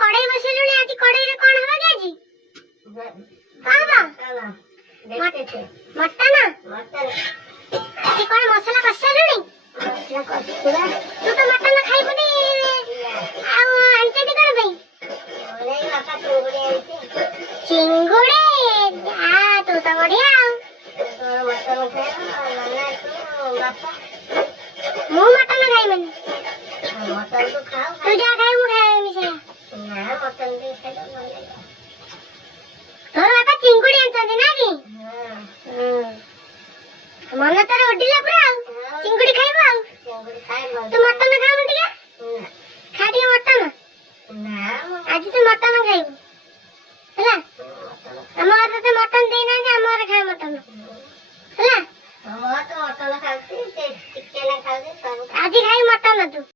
कड़ाई बसेलुनी आज कड़ाई रे कोन हवा के जी बाबा मटन आज कोन मसाला कसेलुनी तू तो